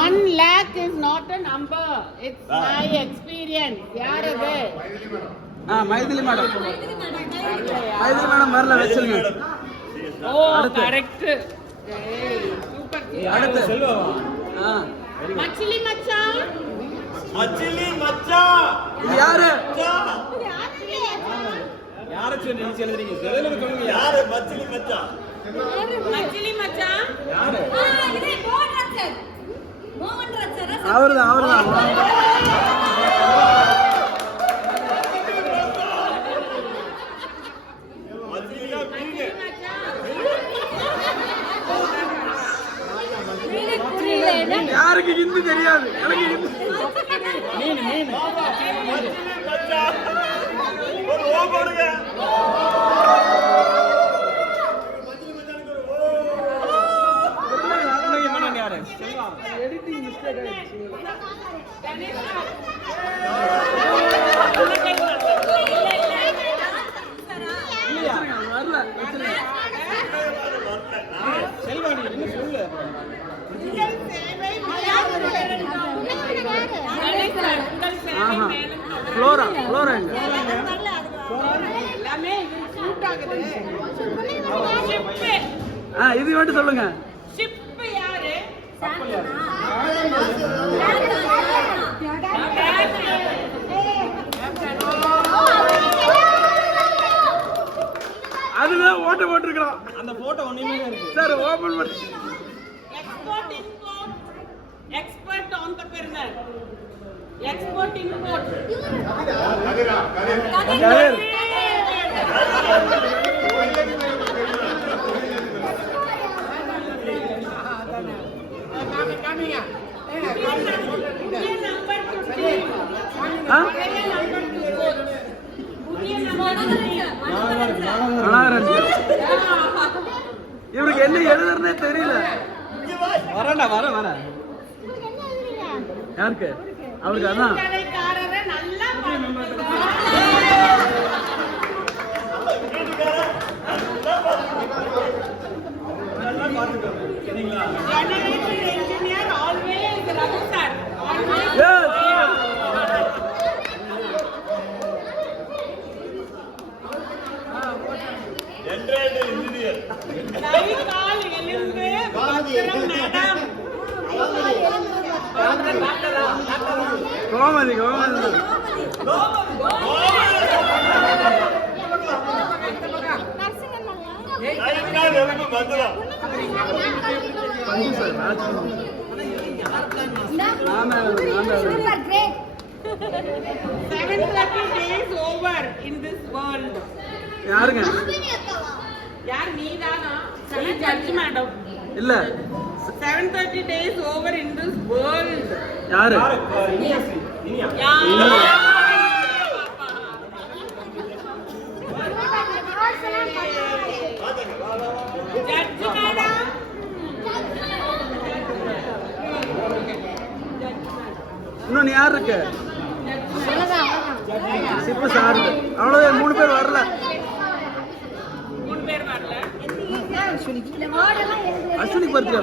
1 lakh is not a number. It's my experience. யார் அது? Maithili madam. Maithili madam வரல வெச்சிருங்க. ஓ correct. Super. அடுத்து செல்வா. மச்சிலி மச்சான். மச்சிலி மச்சான். இது யாரு? யாரை சொல்லி எழுதுறீங்க? தெரியல சொல்லுங்க. யாரு மச்சிலி மச்சான்? மச்சிலி மச்சான். யாரு? இது மோகன் ராஜ். அவர்தான். யாருக்கு ஹிந்தி தெரியாது? எனக்கு ஹிந்தி. மீன். ஒரு ஓ போடுங்க. எடிட்டிங் மிஸ்டேக் ஆயிடுச்சு. செல்வாணி என்ன சொல்லு? ஃப்ளோரா எங்க? எல்லாமே ஷூட் ஆகுது. இது மட்டும் சொல்லுங்க. ஷிப் யாரு? அதுதான் ஓட்ட போட்டுருக்கோம். அந்த போட்டோ ஒண்ணுமே இருக்கு சார் ஓபன் பண்ணு. Expert entrepreneur. Export import. Kathir. இவருக்கு என்ன எழுதுறதே தெரியல. வர யாருக்கு? அவருக்கு அதான் கோமதி யாருங்க? யார்? நீதானா? ஜட்ஜ் மேடம் இல்ல. 730 days over in this world. யாரு? Judge madam. இன்னும் யார் இருக்கு? சிப்பு சார். அவ்வளவு 3 பேர் வரல. 3 பேர் வரல. அஸ்வினிக்கு பர்த்டே.